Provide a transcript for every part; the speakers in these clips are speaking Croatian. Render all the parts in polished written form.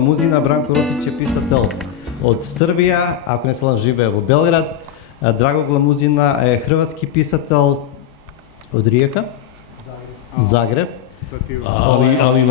Гламузина. Бранко Росич е писател од Србија, ако не се лажам живее во Белград. Драго Гламузина е хрватски писател од Риека, Загреб. Ali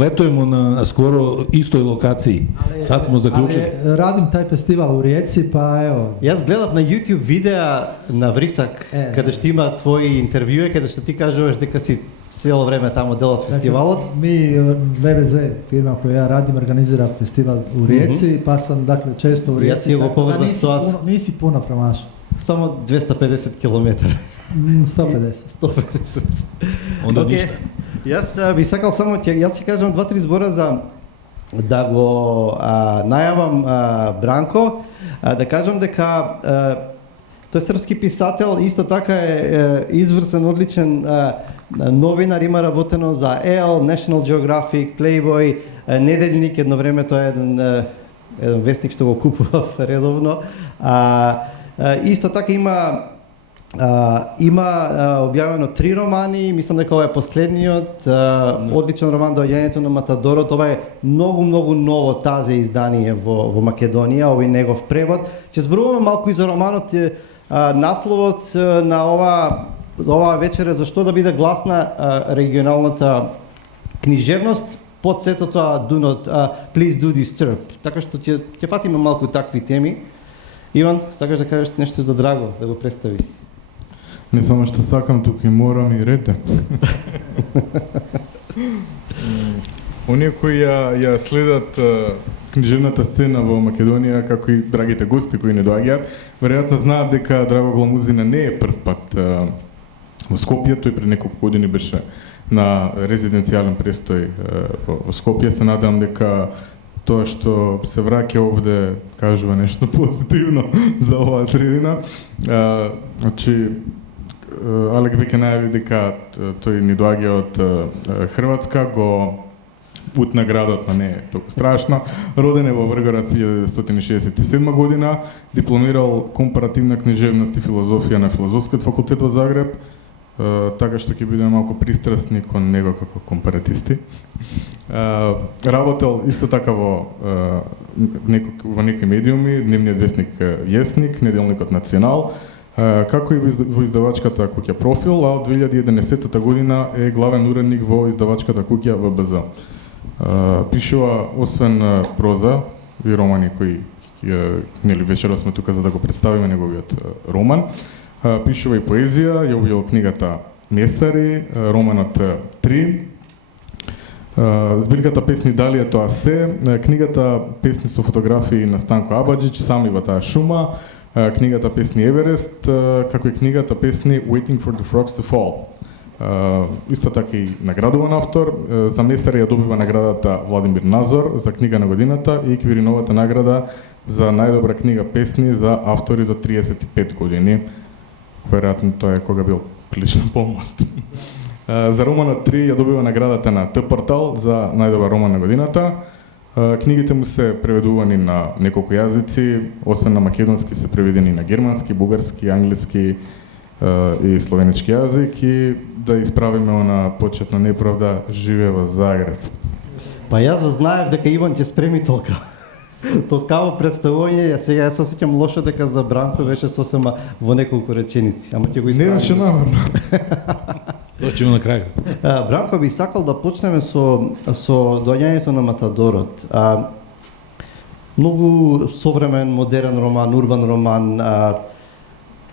letujemo na skoro istoj lokaciji. Sad smo zaključili. Radim taj festival u Rijeci, pa evo. Јас гледав на YouTube видеа на Врисак, каде што има твои интервјуи, каде што ти кажуваш дека си цело време тамо дел од фестивалот. Mi, VVZ, firma koju ja radim, organizira festival u Rijeci, pa sam dakle često u Rijeci. Јас си го поврзав со вас. Nisi puno promašao. Само 250 километра. 150. 150. Onda ništa. Јас би сакал само јас ќе кажам 2-3 збора за да го најавам Бранко, да кажам дека тој српски писател исто така е изврсен, одличен новинар, има работено за Elle, National Geographic, Playboy, Неделник, едно време тоа е еден вестник што го купував редовно. Исто така има објавено 3 романи, мислам дека ова е последниот, одличен роман Доаѓањето на Матадорот. Ова е многу ново тазе издание во Македонија, овој негов превод. Ќе зборуваме малку и за романот, насловот на оваа вечер, зашто да биде гласна регионалната книжевност, под сето тоа do not, please do disturb. Така што ќе фатиме малку такви теми. Иван, сакаш да кажеш нешто за Драго, да го представиш? Не само што сакам, туку и морам и рете. Оние кои ја следат книжевната сцена во Македонија, како и драгите гости кои не доаѓаат, веројатно знаат дека Драго Гламузина не е прв пат во Скопје. Тој пред неколку години беше на резиденцијален престој во Скопје. Се надам дека тоа што се враќа овде кажува нешто позитивно за оваа средина. Значи, Алек веќе најави дека тој ни доаѓа од Хрватска, го утна градот, но не е толку страшно. Роден е во Вргорац 1967 година, дипломирал компаративна книжевност и филозофија на Филозофскиот факултет во Загреб, така што ќе бидеме малку пристрасни кон него како компаратисти. Работел исто така во некои медиуми, дневниот вестник Јесник, неделникот Национал, како и во издавачката куќа Профил, а од 2011 година е главен уредник во издавачката куќа ВБЗ. Пишува освен проза и романи кои вечерва сме тука за да го представиме неговиот роман. Пишува и поезија, ја објавил книгата Месари, романот 3, збирката песни Дали е тоа се, книгата Песни со фотографии на Станко Абаџич, Сами во таа шума, книгата Песни Еверест, како и книгата Песни Waiting for the Frogs to Fall. Исто така и наградуван автор. За Месари ја добива наградата Владимир Назор за книга на годината и Квириновата награда за најдобра книга песни за автори до 35 години. Веројатно тоа е кога бил прилично помлад. За романот 3 ја добива наградата на Т-портал за најдобар роман на годината. Книгите му се преведувани на неколку јазици, освен на македонски се преведени на германски, бугарски, англиски и словенички јазик, и да исправиме она почетна неправда, живее во Загреб. Па јас да знаев дека Иван ќе спреми толкаво представување, сега јас осеќам лошо дека за Бранко беше сосема во неколку реченици, ама ќе го исправиме. Не беше намерно. Тоа ќе на крај. Бранко, би сакал да почнеме со доаѓањето на Матадорот. Многу современ, модерен роман, урбан роман,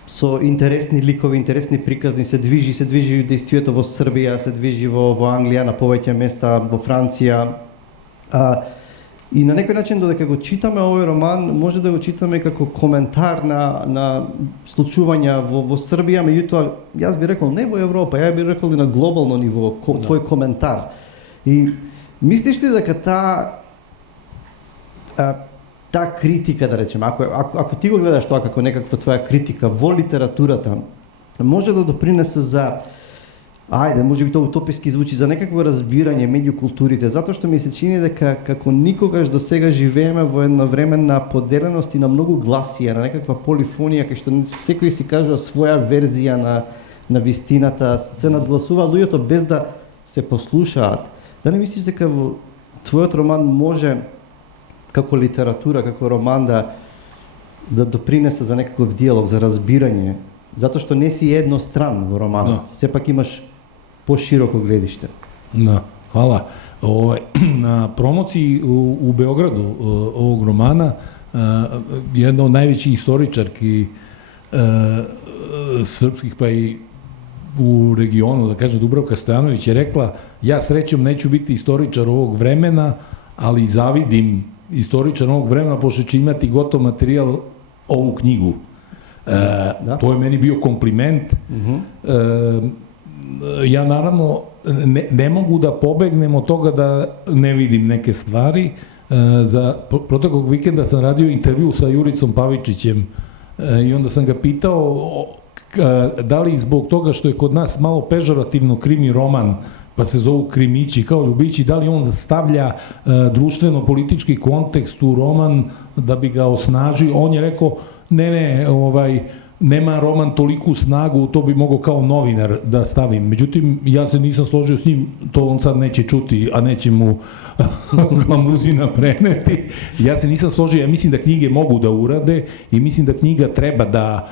со интересни ликови, интересни приказни, се движи действието во Србија, се движи во Англија, на повеќе места, во Франција. И на некој начин, додека го читаме овој роман, може да го читаме како коментар на случувања во Србија, меѓутоа, јас би рекол не во Европа, ја би рекол и на глобално ниво, твој коментар. И мислиш ли дека таа критика, да речеме, ако ти го гледаш тоа како некаква твоја критика во литературата, може да допринесе за, може би тоа утописки звучи, за некакво разбирање меѓу културите, затоа што ми се чини дека како никогаш до сега живееме во една време на поделеност и на многу гласија, на некаква полифонија, кај што секој си кажува своја верзија на вистината, се надгласува луѓето без да се послушаат. Да не мислиш дека во твојот роман може, како литература, како роман, да допринесе за некаков диалог, за разбирање, затоа што не си едностран во романот. Сепак имаш пошироко гледиште. Да, хвала. На промоцiji u Beogradu ovog romana jedna od najvećih istoričarki srpskih, pa i u regionu, da kažem, Dubravka Stojanović je rekla: ja srećom neću biti istoričar ovog vremena, ali zavidim istoričar ovog vremena, pošto će imati gotov materijal ovu knjigu. To je meni bio kompliment. Ja naravno ne mogu da pobegnem od toga da ne vidim neke stvari. Za proteklog vikenda sam radio intervju sa Juricom Pavičićem i onda sam ga pitao da li zbog toga što je kod nas malo pežorativno krimi roman, pa se zovu krimići kao ljubići, da li on stavlja društveno-politički kontekst u roman da bi ga osnažio. On je rekao, ne, nema roman toliku snagu, to bi mogao kao novinar da stavim. Međutim, ja se nisam složio s njim, to on sad neće čuti, a neće mu Glamuzina preneti. Ja se nisam složio, ja mislim da knjige mogu da urade i mislim da knjiga treba da,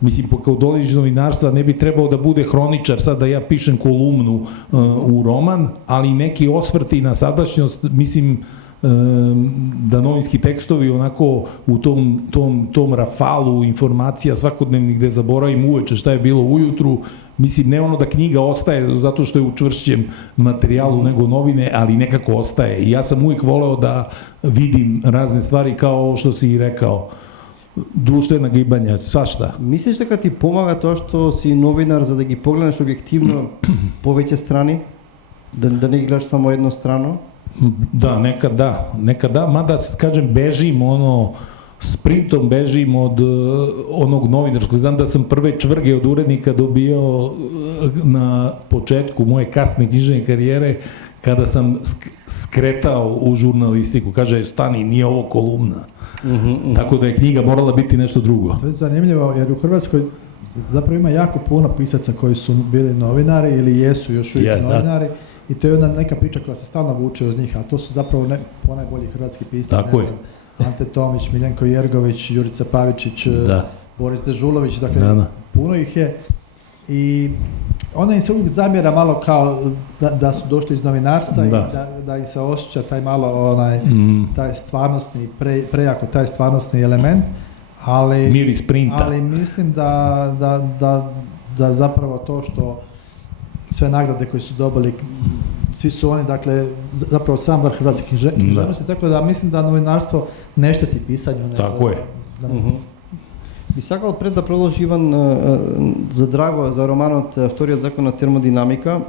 mislim, kao dolaziš novinarstva, ne bi trebao da bude hroničar, sad da ja pišem kolumnu u roman, ali neki osvrti na sadašnjost, mislim, da novinski tekstovi onako u tom rafalu informacija svakodnevnih gde zaboravim uveče šta je bilo ujutru, mislim ne ono da knjiga ostaje zato što je u čvršćem materijalu nego novine, ali nekako ostaje i ja sam uvijek voleo da vidim razne stvari kao što si i rekao, društvena gibanja, svašta. Misliš дека ти помага тоа што си новинар за да ги погледнеш објективно повеќе страни? Да не гледаш само еднострано? Da, nekad da, mada, kažem, bežim sprintom bežim od onog novinarskog. Znam da sam prve čvrge od urednika dobio na početku moje kasne književne karijere kada sam skretao u žurnalistiku. Kaže, stani, nije ovo kolumna. Tako da je knjiga morala biti nešto drugo. To je zanimljivo, jer u Hrvatskoj zapravo ima jako puno pisaca koji su bili novinari ili jesu još uvijek novinari. I to je ona neka priča koja se stalno vuče od njih, a to su zapravo ponajbolji hrvatski pisaci. Tako je. Ante Tomić, Miljenko Jergović, Jurica Pavičić, Boris Dežulović, dakle, puno ih je. I ona im se uvijek zamjera malo kao da su došli iz novinarstva i da im se osjeća taj malo taj stvarnostni, prejako taj stvarnostni element. Ali, mir iz printa. Ali mislim da zapravo to što sve nagrade koje su dobili, svi su oni, dakle, zapravo sam vrh hrvatskih književnosti, tako da mislim da novinarstvo ne šteti pisanju. Tako je. Би сакал пред да продолжи Иван за романот Вториот закон на термодинамика,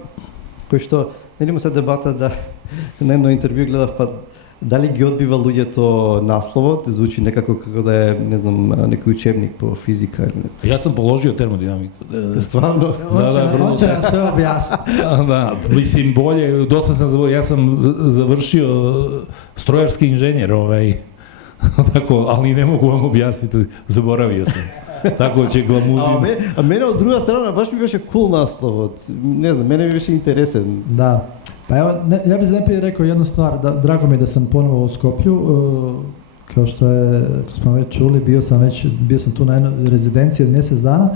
кој што нели има се дебата да на едно интервју гледав па дали ги одбива луѓето насловот, звучи некако како да е, не знам, некој учебник по физика. Ја сам положио термодинамику. Стварно? Он ќе нам све објасни. Да, мислим болje, доста сам заборавio, ја сам завршио стројарски инженер, tako, ali ne mogu vam objasniti, zaboravio sam. Tako će Glamuzin. A mene od druga strana baš mi беше cool naslovot. Ne znam, mene mi беше интересен. Da. Pa evo, ja bih najprije rekao jednu stvar, drago mi je da sam ponovo u Skoplju, kao što smo već čuli, bio sam tu na jednoj rezidenciji od mjesec dana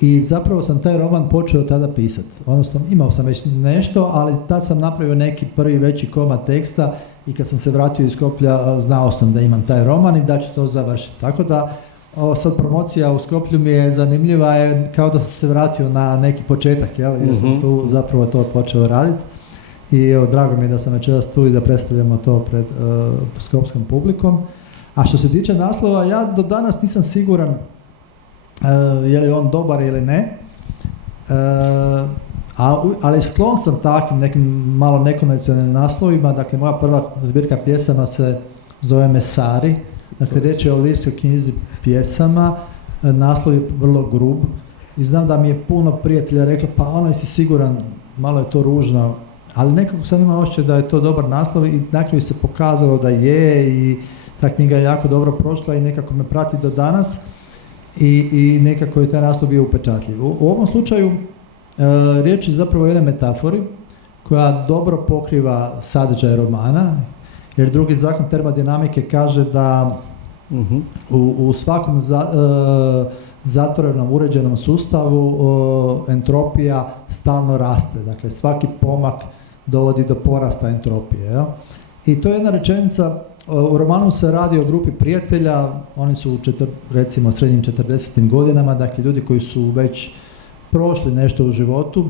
i zapravo sam taj roman počeo tada pisati. Odnosno, imao sam već nešto, ali tad sam napravio neki prvi veći komad teksta i kad sam se vratio iz Skoplja, znao sam da imam taj roman i da ću to završiti. Tako da, ovo sad promocija u Skoplju mi je zanimljiva, kao da sam se vratio na neki početak, jer sam tu zapravo to počeo raditi. I evo, drago mi je da sam večeras tu i da predstavljamo to pred skopskom publikom. A što se tiče naslova, ja do danas nisam siguran je li on dobar ili ne, ali sklon sam takvim nekim malo nekonvencionalnim naslovima. Dakle, moja prva zbirka pjesama se zove Mesari, dakle riječ je o lirskoj knjizi pjesama, naslov je vrlo grub i znam da mi je puno prijatelja reklo pa ono si siguran, malo je to ružno, ali nekako sam imao osjećaj da je to dobar naslov i na kraju se pokazalo da je i ta knjiga je jako dobro prošla i nekako me prati do danas i nekako je taj naslov bio upečatljiv. U ovom slučaju riječ je zapravo o jednoj metafori koja dobro pokriva sadržaj romana, jer drugi zakon termodinamike kaže da u svakom zatvorenom uređenom sustavu entropija stalno raste. Dakle, svaki pomak dovodi do porasta entropije. Ja? I to je jedna rečenica, u romanu se radi o grupi prijatelja, oni su recimo srednjim 40. godinama, dakle ljudi koji su već prošli nešto u životu,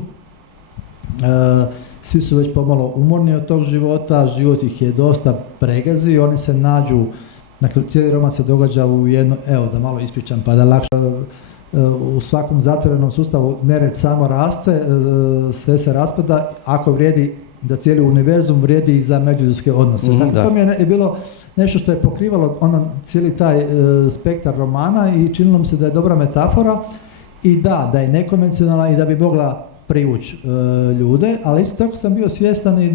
svi su već pomalo umorni od tog života, život ih je dosta pregazi, oni se nađu, dakle cijeli roman se događa u jedno, evo da malo ispričam pa da lakše, u svakom zatvorenom sustavu nered samo raste, sve se raspada, ako vrijedi da cijeli univerzum vrijedi i za međuljudske odnose. Dakle, to mi je bilo nešto što je pokrivalo cijeli taj spektar romana i činilo mi se da je dobra metafora i da je nekonvencionalna i da bi mogla privući ljude, ali isto tako sam bio svjestan i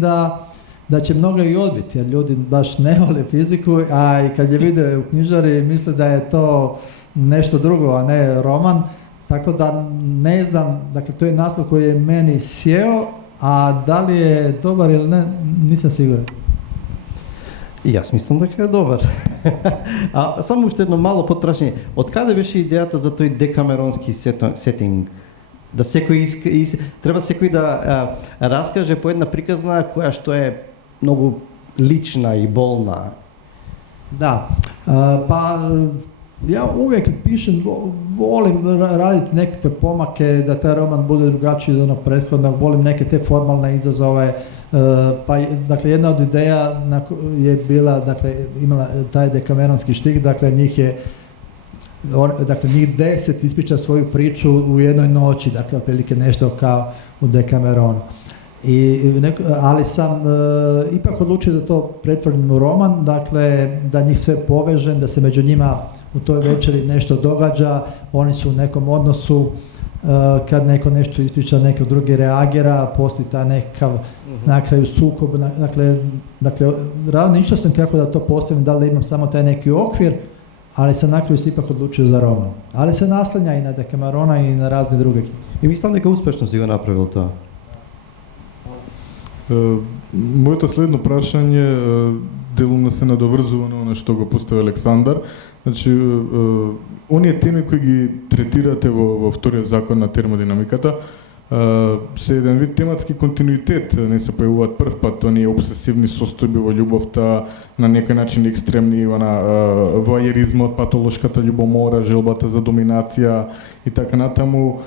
da će mnogo i odbiti, jer ljudi baš ne vole fiziku, a i kad je vide u knjižari misle da je to nešto drugo, a ne roman, tako da ne znam, dakle to je naslov koji je meni sjeo, a da li je dobar ili ne, nisam siguran. Јас мислам дека е добар. А само уште едно мало подпрашање. Од каде беше идејата за тој декамеронски сетинг? Да секој треба секој да раскаже по една приказна која што е многу лична и болна. Da, pa ja uvijek pišem, volim raditi nekakve pomake da taj roman bude drugačiji od onog prethodnog, volim neke te formalne izazove, pa dakle jedna od ideja je bila, dakle imala taj dekameronski štih, dakle njih 10 ispriča svoju priču u jednoj noći, dakle otprilike nešto kao u Dekameronu. Ali sam ipak odlučio da to pretvorim u roman, dakle da njih sve povežem, da se među njima u toj večeri nešto događa, oni su u nekom odnosu, kad neko nešto ispriča, neko drugi reagira, postoji ta nekakav na kraju sukob, dakle razmišljao sam kako da to postavim, da li da imam samo taj neki okvir, ali sam na kraju se ipak odlučio za roman. Ali se naslanja i na Dekamerona i na razne druge. И мислам дека успешно си го направил тоа. Моето следно прашање делумно се надоврзува на оно што го постави Александар. Значи, оние теми кои ги третирате во вториот закон на термодинамиката, се еден вид тематски континуитет, не се појавуваат прв пат оние обсесивни состојби во љубовта, на некој начин екстремни, воајеризмот, патолошката љубомора, желбата за доминација и така натаму.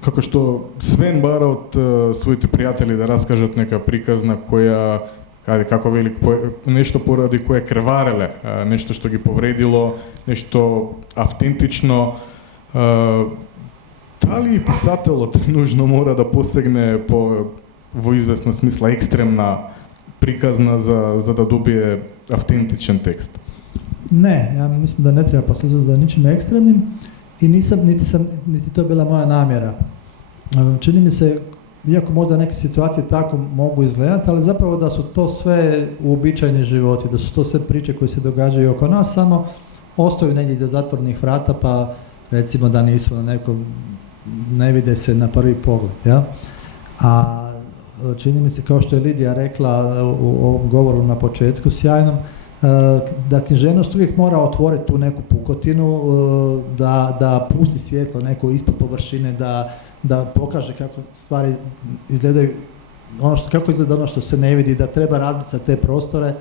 Како што Свен бара од своите пријатели да раскажат нека приказна која, како вели, нешто поради кое крвареле, нешто што ги повредило, нешто автентично. Дали писателот нужно мора да посегне во известна смисла екстремна приказна за да добие автентичен текст? Ne, ja mislim da ne treba posezati za ničim ekstremnim i niti to je bila moja namjera. Čini mi se, iako možda neke situacije tako mogu izgledati, ali zapravo da su to sve uobičajeni životi, da su to sve priče koje se događaju oko nas, samo ostaju negdje iza zatvorenih vrata, pa recimo da nisu na nekom, ne vide se na prvi pogled. Ja? A čini mi se, kao što je Lidija rekla u ovom govoru na početku sjajnom, da književnost uvijek mora otvoriti tu neku pukotinu, da pusti svjetlo neko ispod površine, da pokaže kako stvari izgledaju, kako izgleda ono što se ne vidi, da treba razbiti te prostore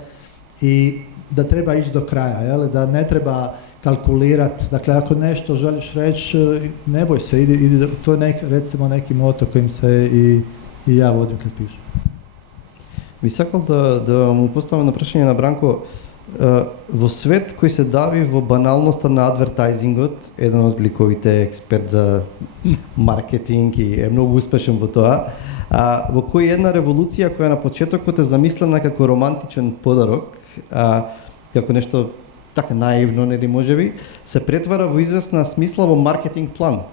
i da treba ići do kraja, jel? Da ne treba kalkulirati. Dakle, ako nešto želiš reći, ne boj se, idi, to je recimo neki moto kojim se i ja vodim kad pišem. Би сакал да му поставам на прашање на Бранко, во свет кој се дави во баналноста на адвертайзингот, еден од ликовите експерт за маркетинг и е многу успешен во тоа, во кој една револуција која на почетокот е замислена како романтичен подарок, како нешто така наивно, нели можеби, се претвара во известна смисла во маркетинг план.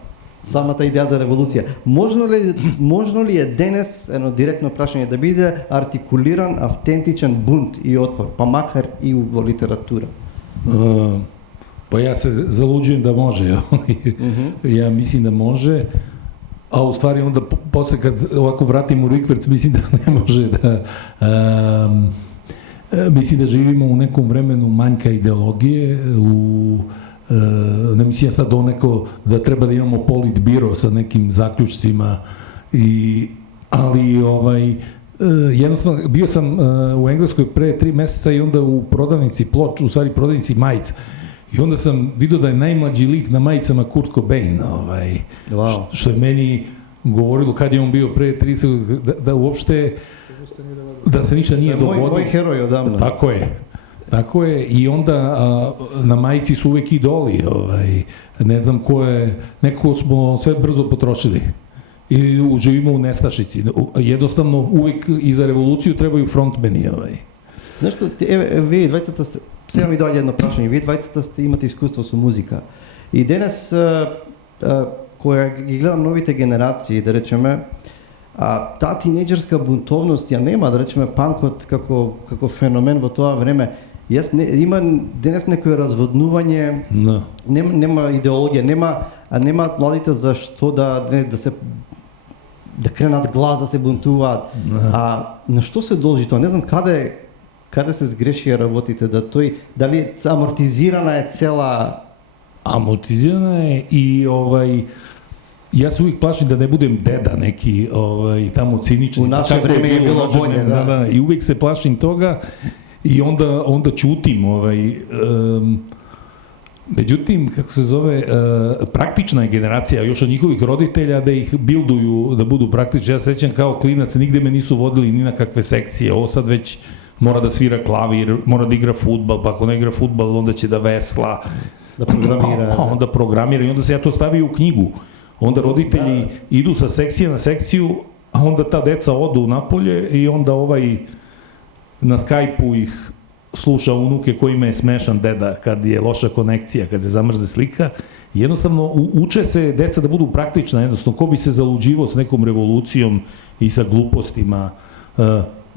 Самата идеја за револуција. Можно ли е денес, едно директно прашање, да биде артикулиран автентичен бунт и отпор, па макар и во литература? Па јас се залуѓуjem да може. Ја мислим да може, a u stvari onda posle kad ovako vratim u rikverc, mislim da ne može da... mislim da živimo u nekom vremenu manjka ideologije, ne mislim ja sad da treba da imamo politbiro sa nekim zaključcima, ali jednostavno, bio sam u Engleskoj pre 3 meseca i onda u prodavnici ploča, u stvari prodavnici majica. I onda sam vidio da je najmlađi lik na majicama Kurt Cobain, što je meni govorilo kad je on bio pre 30, da uopšte, da se ništa nije dogodilo. Moj heroj odavno. Tako je, i onda na majici su uvek idoli, ne znam ko je, nekako smo sve brzo potrošili. Ili živimo u nestašici. Jednostavno, uvek i za revoluciju trebaju frontmeni. Znaš što, vi dvajcata, sve mi dođe jedno prašanje, vi dvajcata imate iskustvo su muzika. I danas, koja gledam novite generacije, da rečeme, ta tinejdžerska buntovnost, ja nema, da rečeme, punkot kako fenomen v toa vreme. Ima danas neko razvodnuvanje, nema ideologije, nema mladите zašto da krenat glas, da se buntуваат. На што се должи тоа? Не знам каде се сгреши работите, дали амортизирана е цела... Амортизирана е и ја се uvijek plašim da ne budem deda neki tamo cinični. U naše vreme je bilo bolje, da. I uvijek se plašim toga i onda ćutim. Međutim, kako se zove, praktična je generacija još od njihovih roditelja da ih bilduju da budu praktični. Ja sećam kao klinac, nigde me nisu vodili ni na kakve sekcije. Ovo sad već mora da svira klavir, mora da igra fudbal, pa ako ne igra fudbal onda će da vesla, da programira. Pa onda programira i onda se ja to stavio u knjigu. Onda roditelji idu sa sekcije na sekciju, a onda ta deca odu napolje i onda na Skype-u ih sluša unuke kojima je smešan deda kad je loša konekcija, kad se zamrze slika. Jednostavno, uče se deca da budu praktična, jednostavno, ko bi se zaluđivao s nekom revolucijom i sa glupostima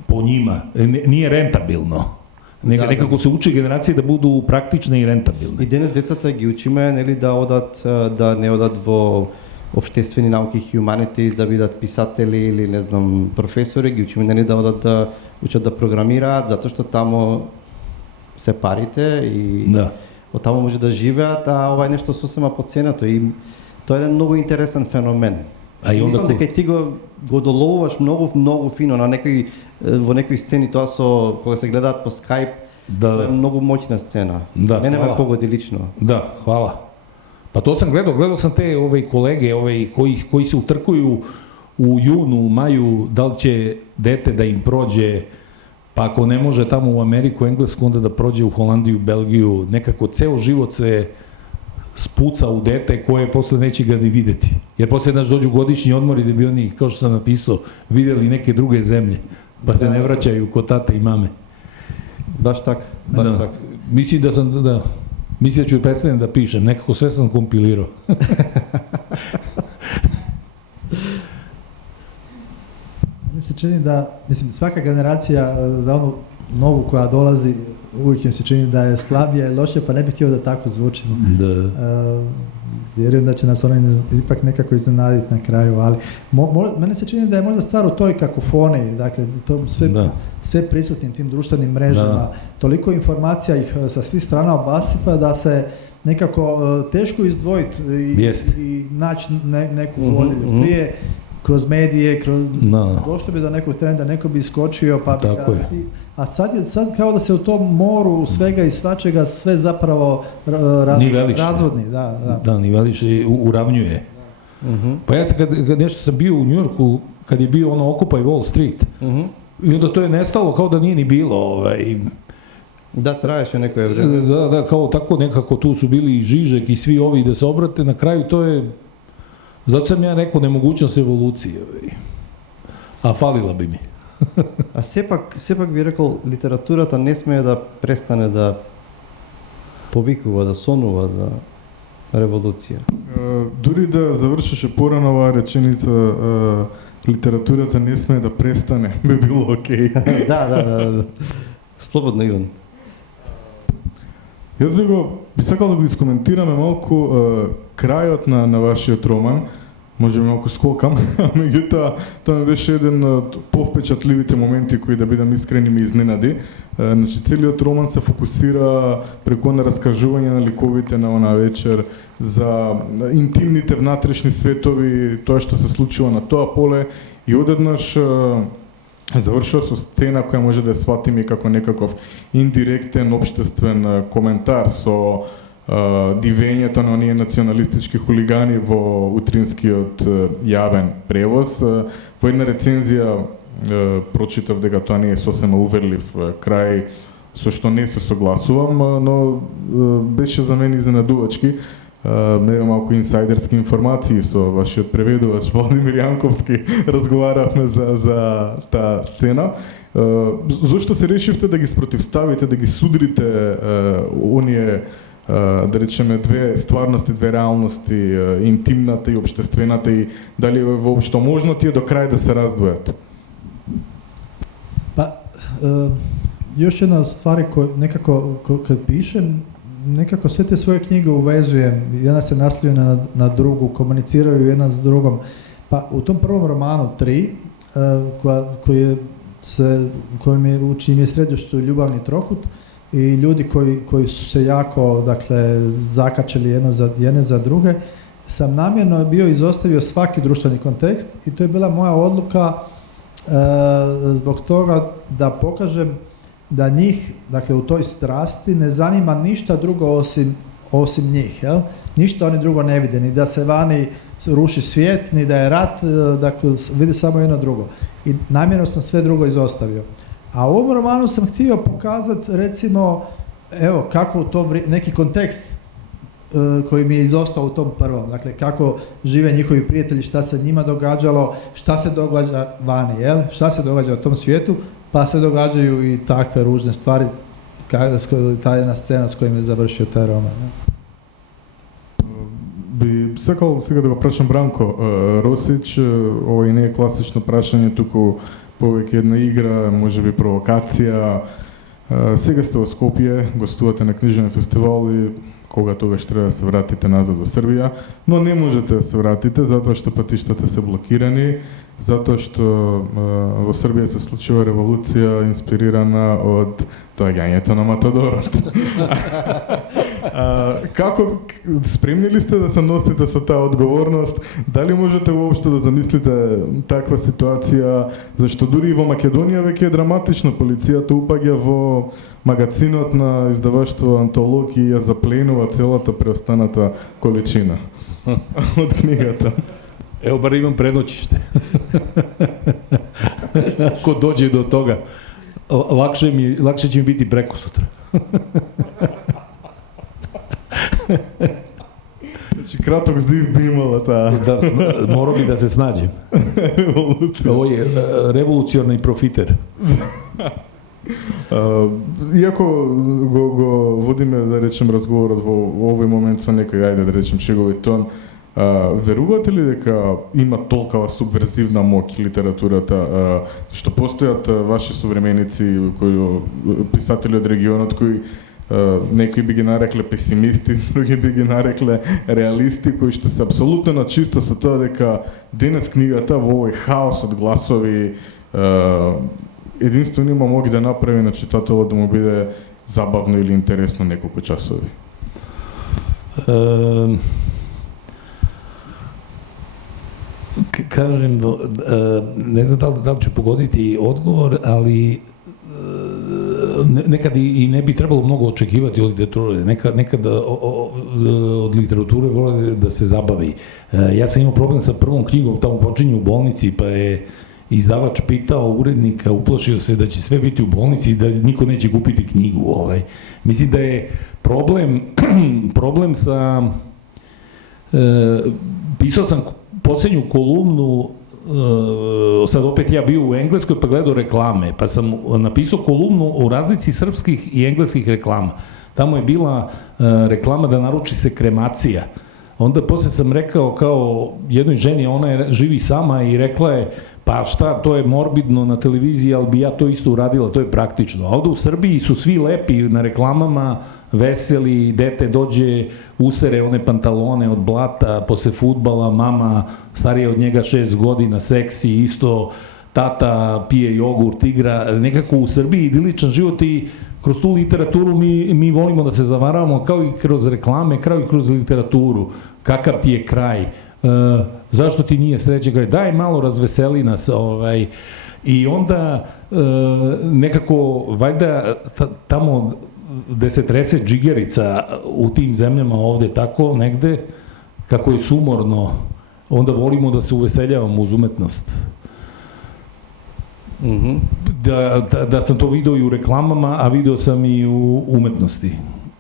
po njima. Nije rentabilno. Nekako se uči generacije da budu praktične i rentabilne. И денес децата ги учиме да не одат во обштествени науки, humanities, да бидат писатели или не знам професори, ги учиме да одат да учат да програмираат, затоа што тамо се парите и од тамо може да живеат, а ова е нешто сосема потценато и тоа е еден многу интересен феномен. Мислам дека ти го доловуваш многу фино во некои сцени, тоа кога се гледаат по Skype, тоа е многу моќна сцена. Мене ме погоди лично. Да, хвала. Pa to sam gledao sam te kolege koji se utrkuju u junu, u maju, da li će dete da im prođe, pa ako ne može tamo u Ameriku, Englesku, onda da prođe u Holandiju, Belgiju, nekako ceo život se spuca u dete koje posle neće ga ni videti. Jer posle dođu godišnji odmori da bi oni, kao što sam napisao, videli neke druge zemlje, pa se ne vraćaju kod tate i mame. Baš tako. Mislim da ću i predstavljam da pišem, nekako sve sam kompilirao. Mi se čini da, svaka generacija za onu novu koja dolazi, uvijek mi se čini da je slabija i lošija, pa ne bih htio da tako zvučimo. Vjerujem da će nas oni ipak nekako iznenaditi na kraju, ali mene se čini da je možda stvar u toj kakofoniji, dakle, sve prisutnim tim društvenim mrežama, toliko informacija ih sa svih strana obasipa da se nekako teško izdvojiti i naći neku volju. Prije, kroz medije, došlo bi do nekog trenda, neko bi iskočio, pa bi ga svi... A sad kao da se u tom moru svega i svačega sve zapravo razvodni. Da, niveliš i uravnjuje. Pa ja kad nešto sam bio u Njujorku, kad je bio Occupy Wall Street, i onda to je nestalo kao da nije ni bilo. Da, traješe neko je vreme. Da, kao tako nekako tu su bili i Žižek i svi ovi da se obrate, na kraju to je... Zato sam ja rekao nemogućnost evolucije. A falila bi mi. А сепак би рекол, литературата не смее да престане да повикува, да сонува за револуција. Дури да завршеше порано оваа реченица, литературата не смее да престане, би било окей. Да. Слободно, Иван. Јас би сакал да го искоментираме малку крајот на вашиот роман. може би малку скокам, меѓутоа тоа ми беше еден од повпечатливите моменти кои, да бидам искрени, ми изненади. Значи, целиот роман се фокусира преку на раскажување на ликовите на онаа вечер за интимните внатрешни светови, тоа што се случува на тоа поле, и одеднаш завршува со сцена која може да ја сватиме како некаков индиректен општествен коментар со дивењето на оние националистички хулигани во утринскиот јавен превоз. Во една рецензија прочитав дека тоа не е сосема уверлив крај, со што не се согласувам, но беше за мене изненадувачки. Малку инсайдерски информации со вашиот преведувач Владимир Јанковски разговаравме за таа сцена. Зошто се решивте да ги спротивставите, да ги судрите оние, да речеме, две стварности, две реалности, интимната и општествената, и дали воопшто можно тие до крај да се раздвојат? Pa, još jedna od stvari nekako kad pišem, nekako sve te svoje knjige uvezujem, jedna se naslanja na drugu, komuniciraju jedna s drugom. Pa u tom prvom romanu 3, u čim je središtu ljubavni trokut, i ljudi koji su se jako, dakle, zakačili jedne za druge, sam namjerno bio izostavio svaki društveni kontekst, i to je bila moja odluka zbog toga da pokažem da njih, dakle, u toj strasti ne zanima ništa drugo osim njih, jel? Ništa oni drugo ne vide, ni da se vani ruši svijet, ni da je rat, dakle, vide samo jedno drugo. I namjerno sam sve drugo izostavio. A u ovom romanu sam htio pokazati, recimo, evo, kako to neki kontekst koji mi je izostao u tom prvom, dakle, kako žive njihovi prijatelji, šta se njima događalo, šta se događa vani, jel? Šta se događa u tom svijetu, pa se događaju i takve ružne stvari, ta jedna scena s kojim je završio taj roman. Би сакал сега да го прашам Бранко Росич, ова и не е класично прашање, туку повеќе една игра, можеби провокација. Сега сте во Скопје, гостувате на книжен фестивал и кога тогаш треба да се вратите назад во Србија, но не можете да се вратите затоа што патиштата се блокирани, затоа што во Србија се случува револуција инспирирана од доаѓањето на Матадорот. Како спремни ли сте да се носите со таа одговорност? Дали можете воопшто да замислите таква ситуација, зашто дури и во Македонија веќе е драматично, полицијата упаѓа во магазинот на издаваштво Антолог и ја запленува целата преостаната количина од книгата. Ево, бар имам предочиште. Ако доđe до тога, лакше ќе ми бити преко сутра. Значи, краток здив би имала таа. Да, мора би да се снаđem. Револуција. Ово е револуционарни профитер. Иако го водиме, да речем, разговорот во овој момент со некој, ајде да речем, шегови тон, верувате ли дека има толкова субверзивна моќ литературата, што постојат ваши современици, писатели од регионот, кои некои би ги нарекле песимисти, други би ги нарекле реалисти, кои што се апсолутно на чисто со тоа дека денес книгата во овој хаос од гласови единствено има моги да направи на читателот да му биде забавно или интересно неколку часови? Kažem, ne znam da li ću pogoditi odgovor, ali nekad i ne bi trebalo mnogo očekivati od literature. Nekad od literature vole da se zabavi. Ja sam imao problem sa prvom knjigom, tamo počinje u bolnici, pa je izdavač pitao urednika, uplašio se da će sve biti u bolnici i da niko neće kupiti knjigu. Mislim da je problem sa... Pisao sam posljednju kolumnu, sad opet ja bio u Engleskoj pa gledao reklame, pa sam napisao kolumnu o razlici srpskih i engleskih reklama. Tamo je bila reklama da naruči se kremacija. Onda posle sam rekao kao jednoj ženi, ona živi sama i rekla je, Pa šta, to je morbidno na televiziji, ali bi ja to isto uradila, to je praktično. A ovde u Srbiji su svi lepi na reklamama, veseli, dete dođe, usere one pantalone od blata, posle fudbala, mama starija od njega 6 godina, seksi, isto, tata pije jogurt, igra, nekako u Srbiji idiličan život i kroz tu literaturu mi volimo da se zavaravamo, kao i kroz reklame, kao i kroz literaturu, kakav ti je kraj, zašto ti nije srećan kraj, daj malo razveseli nas, i onda nekako, valjda tamo gde se trese džigerica u tim zemljama ovde tako negde, kako je sumorno, onda volimo da se uveseljavamo uz umetnost. Da sam to video i u reklamama, a video sam i u umetnosti.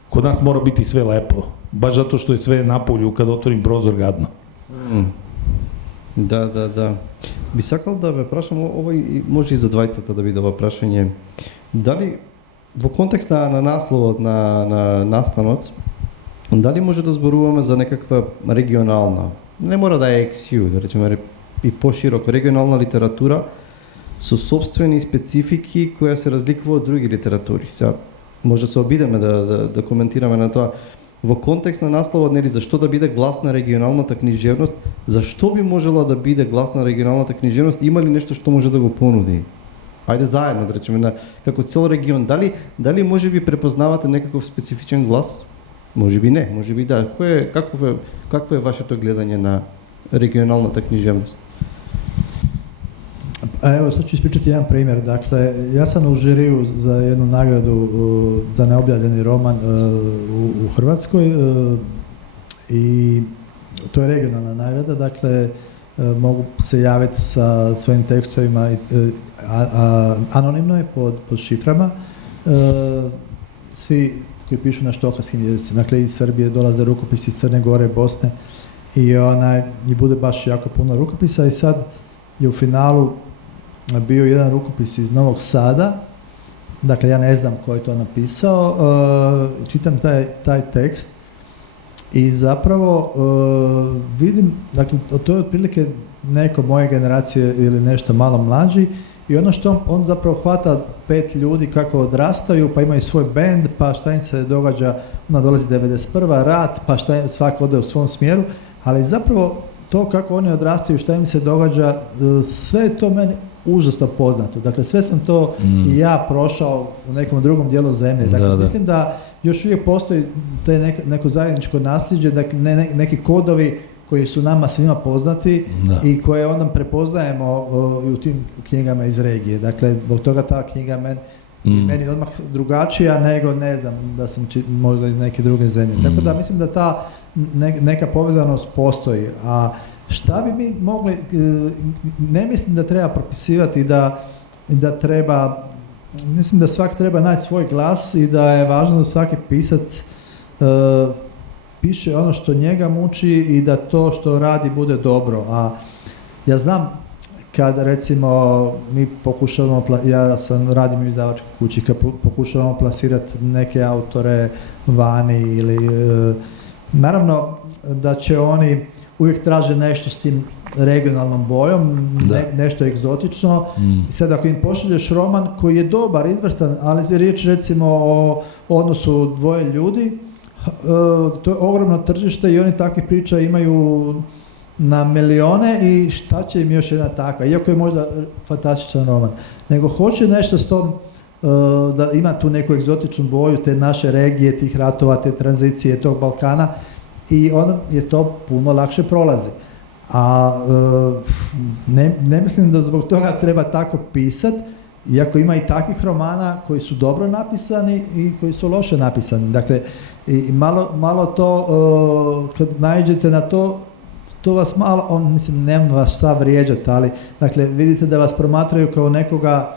Kod nas mora biti sve lepo, baš zato što je sve napolju, kad otvorim prozor gadno. Да. Би сакал да ве прашам, овој може и за двајцата да биде ова прашање. Дали во контекст на насловот на настанот, дали може да зборуваме за некаква регионална, не мора да е XU, да речеме и пошироко, регионална литература со собствени специфики која се разликува од други литератури. Сега може се обидеме да коментираме на тоа. Во контекст на насловот, нели, зашто да биде гласна регионалната книжевност, зашто би можела да биде гласна регионалната книжевност, има ли нешто што може да го понуди? Ајде заедно да речеме, како цел регион, дали може би препознавате некаков специфичен глас? Може би не, може би да. Какво е вашето гледање на регионалната книжевност? Evo, sad ću ispričati jedan primjer. Dakle, ja sam u žiriju za jednu nagradu za neobjavljeni roman u Hrvatskoj i to je regionalna nagrada, dakle, mogu se javiti sa svojim tekstovima, anonimno je pod šiframa. Svi koji pišu na štokavskim jezicima, dakle iz Srbije dolaze rukopisi, iz Crne Gore, Bosne i bude baš jako puno rukopisa i sad je u finalu bio jedan rukopis iz Novog Sada, dakle ja ne znam ko je to napisao, čitam taj tekst i zapravo vidim, dakle to je otprilike neko moje generacije ili nešto malo mlađi i ono što on zapravo hvata 5 ljudi kako odrastaju, pa imaju svoj bend, pa šta im se događa, ona dolazi 91. rat, pa svako ode u svom smjeru, ali zapravo to kako oni odrastaju, šta im se događa, sve je to meni užasno poznato. Dakle, sve sam to i ja prošao u nekom drugom dijelu zemlje. Dakle, mislim da još uvijek postoji neko zajedničko nasljeđe, dakle, neki kodovi koji su nama svima poznati i koje onda prepoznajemo u tim knjigama iz regije. Dakle, zbog toga ta knjiga meni odmah drugačija nego, ne znam, da sam možda iz neke druge zemlje. Tako da mislim da ta neka povezanost postoji. A šta bi mi mogli, ne mislim da treba propisivati da treba, mislim da svak treba naći svoj glas i da je važno da svaki pisac piše ono što njega muči i da to što radi bude dobro. A ja znam kad recimo mi pokušavamo, ja radim u izdavačkoj kući, kad pokušavamo plasirati neke autore vani ili naravno da će oni uvijek traže nešto s tim regionalnom bojom, nešto egzotično. I sad ako im pošalješ roman koji je dobar, izvrstan, ali riječ recimo o odnosu dvoje ljudi, to je ogromno tržište i oni takvih priča imaju na milijone i šta će im još jedna takva, iako je možda fantastičan roman. Nego hoće nešto s tom, da ima tu neku egzotičnu boju, te naše regije, tih ratova, te tranzicije, tog Balkana i onda je to puno lakše prolazi. A ne mislim da zbog toga treba tako pisati, iako ima i takvih romana koji su dobro napisani i koji su loše napisani. Dakle, i malo to, kad naiđete na to vas malo, mislim, nema vas šta vrijeđati, ali dakle, vidite da vas promatraju kao nekoga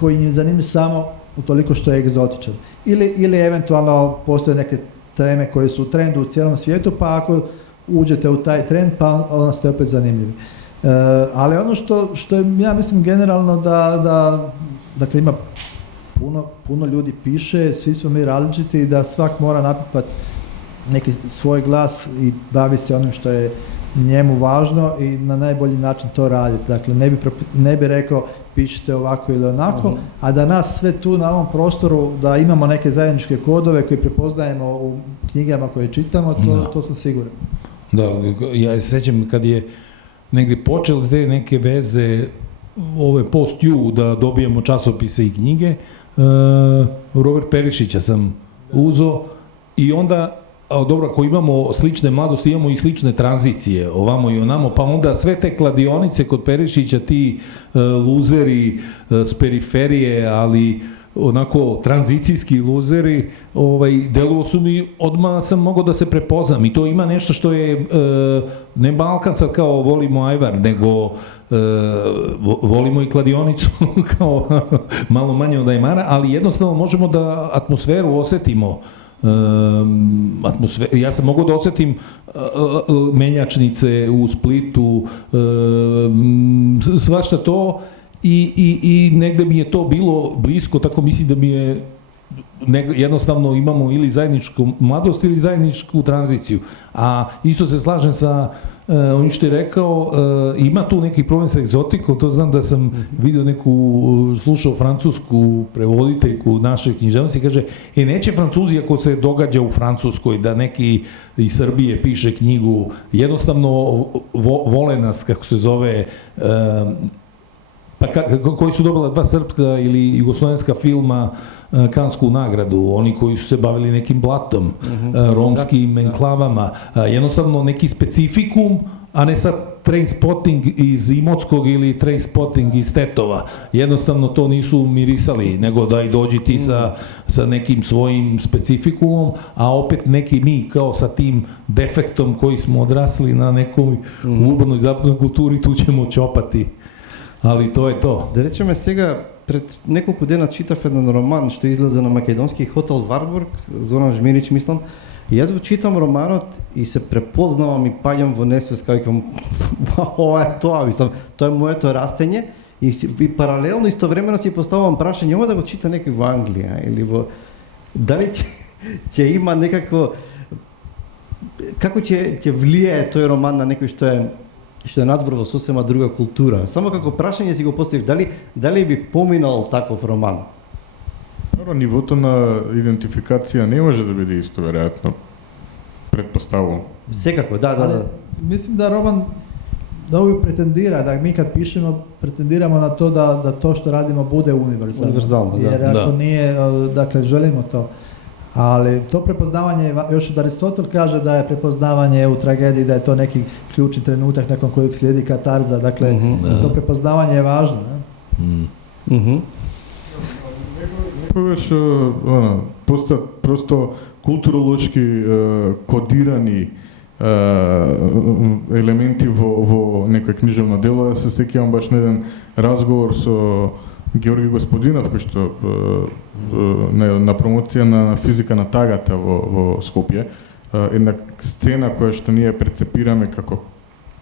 koji im zanimljiv samo utoliko što je egzotičan. Ili eventualno postoje neke teme koje su u trendu u cijelom svijetu, pa ako uđete u taj trend, pa onda ste opet zanimljivi. Ali ono što je, ja mislim generalno da dakle, ima puno ljudi piše, svi smo mi različiti i da svak mora napipati neki svoj glas i bavi se onim što je njemu važno i na najbolji način to raditi. Dakle, ne bi rekao pišite ovako ili onako, a da nas sve tu na ovom prostoru, da imamo neke zajedničke kodove koje prepoznajemo u knjigama koje čitamo, to sam siguran. Da, ja se sjećam kad je negdje počeli te neke veze ove post-ju da dobijemo časopise i knjige, Robert Perišića sam uzeo i onda, dobro, ako imamo slične mladosti, imamo i slične tranzicije, ovamo i onamo, pa onda sve te kladionice kod Perišića, ti luzeri s periferije, ali onako tranzicijski luzeri, deluo su mi, odmah sam mogao da se prepoznam i to ima nešto što je, ne Balkan sad kao volimo ajvar, nego volimo i kladionicu kao malo manje od ajmara, ali jednostavno možemo da atmosferu osetimo. Ja sam mogao da osetim menjačnice u Splitu, svašta to i negde mi je to bilo blisko, tako mislim da mi je jednostavno imamo ili zajedničku mladost ili zajedničku tranziciju. A isto se slažem sa onim što je rekao, ima tu neki problem sa egzotikom, to znam da sam vidio slušao francusku prevoditeljku naše književnosti i kaže, neće Francuzi ako se događa u Francuskoj da neki iz Srbije piše knjigu, jednostavno vole nas, kako se zove, pa koji su dobila 2 srpska ili jugoslovenska filma Kansku nagradu, oni koji su se bavili nekim blatom, romskim enklavama, jednostavno neki specifikum, a ne sad Trainspotting iz Imotskog ili Trainspotting iz Tetova. Jednostavno to nisu mirisali, nego da i dođi ti sa nekim svojim specifikumom, a opet neki mi kao sa tim defektom koji smo odrasli na nekoj urbanoj zapadnoj kulturi, tu ćemo čopati. Ali to je to. Да речеме сега, пред неколку дена читав еден роман што излезе на македонски, Хотел Варбург, Зоран Жмирич мислам, и јас го читам романот и се препознавам и паѓам во несвест, кај ова е тоа, мислам, тоа е моето растење и паралелно истовремено си поставувам прашање, ова да го чита некој во Англија или во дали ќе има некакво, како ќе влијае тој роман на некој што е надвор во сосема друга култура. Само како прашање си го поставив, дали би поминал таков роман? Нивото на идентификација не може да биде исто, веројатно, предпоставувам. Секако, да. Mislim da roman da uvijek pretendira, da mi kad pišemo pretendiramo na to da to što radimo bude univerzalno. Jer ako nije, dakle želimo to. Ali to prepoznavanje, još od Aristotel kaže da je prepoznavanje u tragediji, da je to neki ključni trenutak nakon kojeg slijedi katarza, dakle to prepoznavanje je važno. Некогаш постојат просто културолошки кодирани елементи во некој книжевно дело. Се сеќавам баш на еден разговор со Георги Господинов, кој што на промоција на физика на тагата во Скопје, една сцена која што ние прецепираме како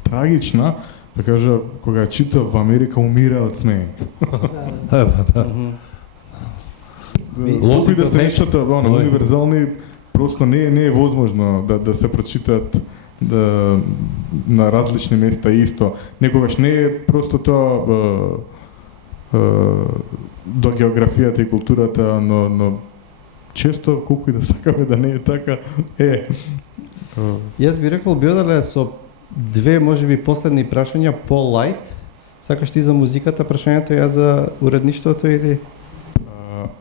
трагична, да кажа, кога ја читав во Америка, умира од смеење. Лоси да се нешата универзални, просто не е возможно да се прочитаат на различни места исто. Некогаш не е просто тоа до географијата и културата, но често, колку и да сакаме да не е така, Јас би рекол, би одале со 2, можеби, последни прашања, Пол Лајт. Сакаш ти за музиката прашањето, ја за уредништвото или...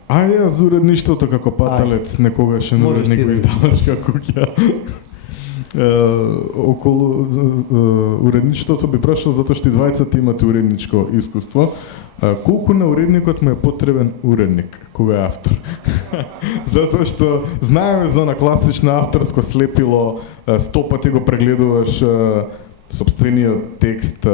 Јас за уредништвото како паталец, некогаш е уредник во издавачка куќа. Околу уредништвото би прашал, затоа што и двајцата имате уредничко искуство. Колку на уредникот му е потребен уредник, кога е автор? Затоа што знаеме за она класично авторско слепило, 100 пати го прегледуваш сопствениот текст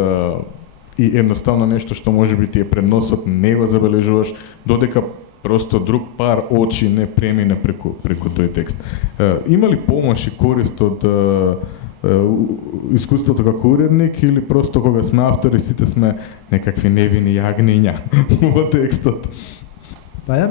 и едноставно нешто што може би ти е пред носот, не го забележуваш, додека просто друг пар очи не премине преку тој текст. Има ли помош и корист од искуството како уредник или просто кога сме автори сите сме некакви невини јагниња во текстот? Pa ja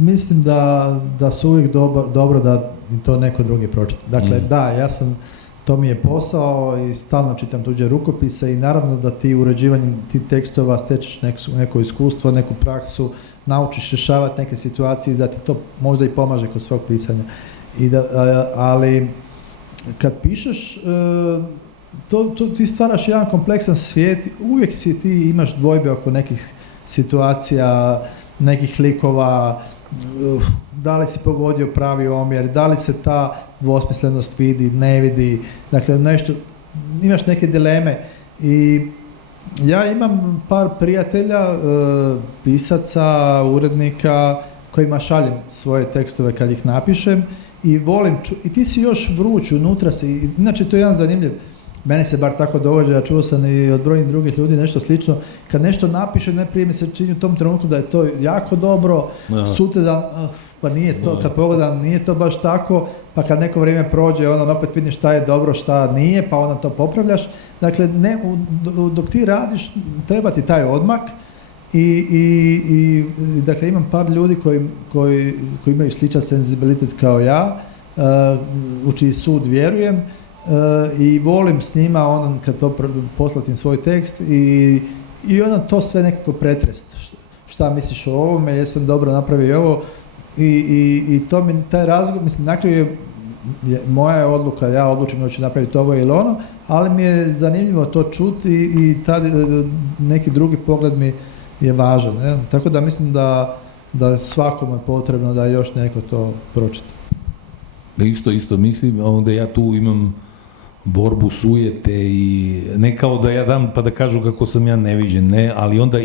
mislim da su uvijek dobro da to neko drugi pročita. Dakle, da, ja sam to mi je posao i stalno čitam tuđe rukopise i naravno da ti uređivanjem tih tekstova stečeš neko iskustvo, neku praksu, naučiš rješavati neke situacije, da ti to možda i pomaže kod svog pisanja. Ali kad pišeš, ti stvaraš jedan kompleksan svijet, uvijek ti imaš dvojbe oko nekih situacija, nekih likova, da li si pogodio pravi omjer, da li se ta dvosmislenost vidi, ne vidi, dakle nešto, imaš neke dileme i ja imam par prijatelja, pisaca, urednika kojima šaljem svoje tekstove kad ih napišem i volim, i ti si još vruć, unutra si, inače to je jedan zanimljiv, meni se bar tako događa, čuo sam i od brojnih drugih ljudi nešto slično, kad nešto napiše, najprije mi se čini u tom trenutku da je to jako dobro, sutra da, pa nije to, kad pogledam, nije to baš tako, pa kad neko vrijeme prođe, onda opet vidiš šta je dobro, šta nije, pa onda to popravljaš. Dakle, dok ti radiš, treba ti taj odmak i dakle, imam par ljudi koji imaju sličan senzibilitet kao ja, u čiji sud vjerujem, i volim s njima onda kad to poslatim svoj tekst i onda to sve nekako pretrest. Šta misliš o ovome, jesam dobro napravio ovo i to mi taj razgovor, mislim, na kraju je moja je odluka, ja odlučim da ću napraviti ovo ili ono, ali mi je zanimljivo to čuti i tad neki drugi pogled mi je važan. Ne? Tako da mislim da svakom je potrebno da još neko to pročita. Isto mislim, onda ja tu imam borbu sujete i ne kao da ja dam pa da kažu kako sam ja neviđen, ne, ali onda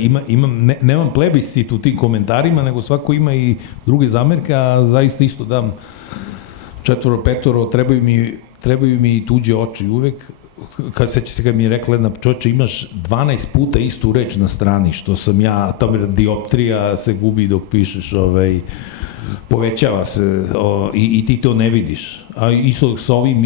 nemam plebiscit u tim komentarima, nego svako ima i druge zamerke, a zaista isto dam 4-5, trebaju mi i tuđe oči uvek. Kad mi je rekla jedna čoče, imaš 12 puta istu reč na strani, što sam ja, ta dioptrija se gubi dok pišeš, povećava se i ti to ne vidiš. A isto sa ovim,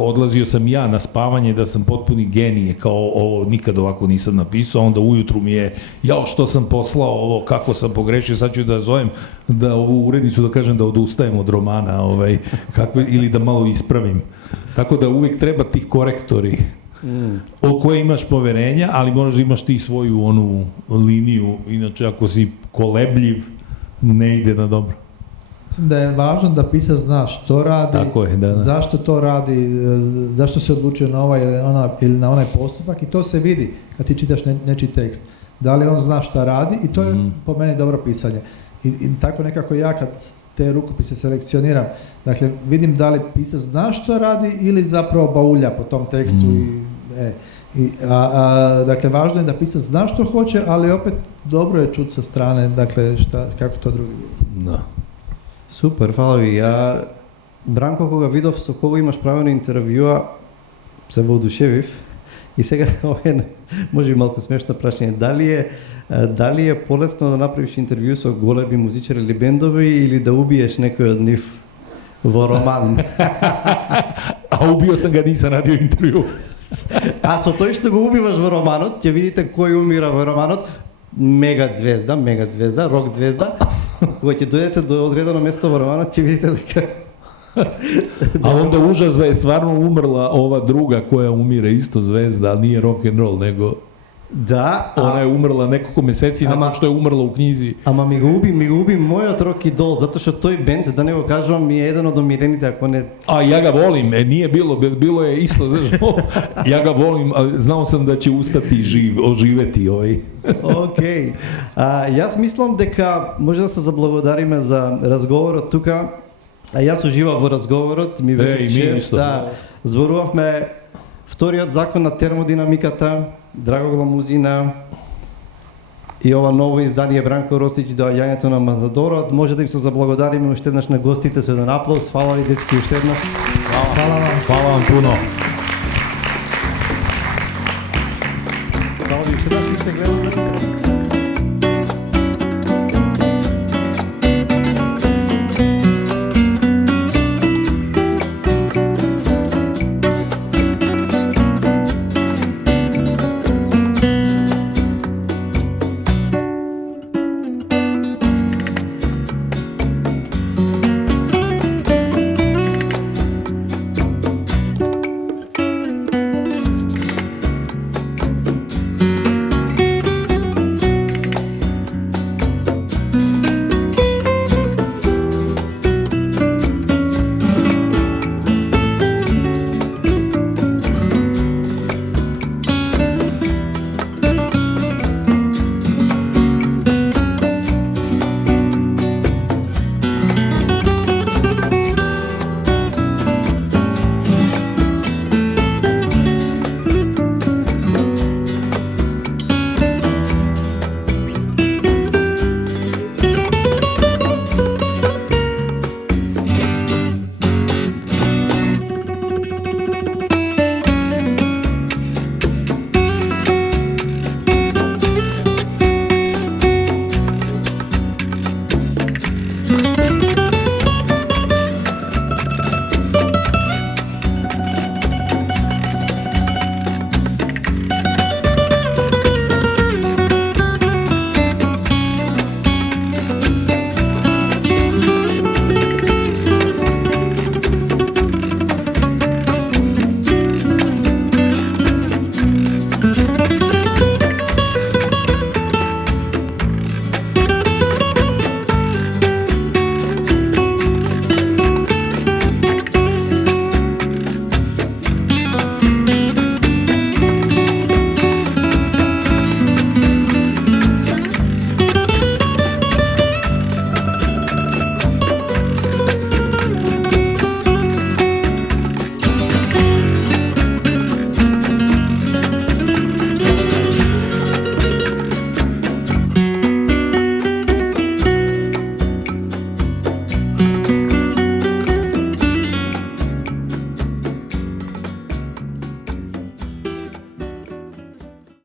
odlazio sam ja na spavanje da sam potpuni genije, kao ovo nikad ovako nisam napisao, onda ujutru mi je, jao što sam poslao ovo, kako sam pogrešio, sad ću da zovem da ovu urednicu da kažem da odustajem od romana, ili da malo ispravim. Tako da uvijek treba tih korektori o koje imaš poverenja, ali moraš da imaš ti svoju onu liniju, inače ako si kolebljiv, ne ide na dobro. Mislim da je važno da pisac zna što radi, zašto to radi, zašto se odlučio na ovaj ili na onaj postupak i to se vidi kad ti čitaš nečiji tekst. Da li on zna šta radi i to je po meni dobro pisanje. I tako nekako ja kad te rukopise selekcioniram, dakle vidim da li pisac zna što radi ili zapravo baulja po tom tekstu. Dakle, važno je da pisac zna što hoće, ali opet dobro je čuti sa strane, dakle, kako to drugi vidi. Da. Super, hvala vi. Бранко, кога видов со кого имаш правено интервјуа, се воодушевив. И сега, може би малку смешно прашање, дали е полесно да направиш интервју со големи музичари или бендови или да убиеш некој од нив во роман? А убио сам ga, nisam radio интервју. А со тој што го убиваш во романот, ќе видите кој умира во романот, мега звезда, рок звезда. Кога ќе дојдете до одредено место во романот, ќе видите дека... A onda užas da je stvarno umrla ova druga koja umire isto zvezda, ali nije rock and roll, nego ona je umrla nekoliko meseci nakon što je umrla u knjizi. Ама ми го уби мојот рок идол, затоа што тој бенд, да не го кажувам, ми е еден од омилените, ако не... A ja ga volim, nije bilo je isto, ja ga volim, znao sam da će ustati oživeti ovaj. Океј. Јас мислам дека може да се заблагодариме за разговорот тука. Јас уживав во разговорот, ми беше чест да зборувавме вториот закон на термодинамиката, Драго Гламузина и ова ново издание Бранко Росич до јањето на Матадорот. Може да им се заблагодариме уште еднаш на гостите со еден аплауз. Фала ви, дечки, уште еднаш. Hvala vam puno. Фала ви уште еднаш и се гледаме.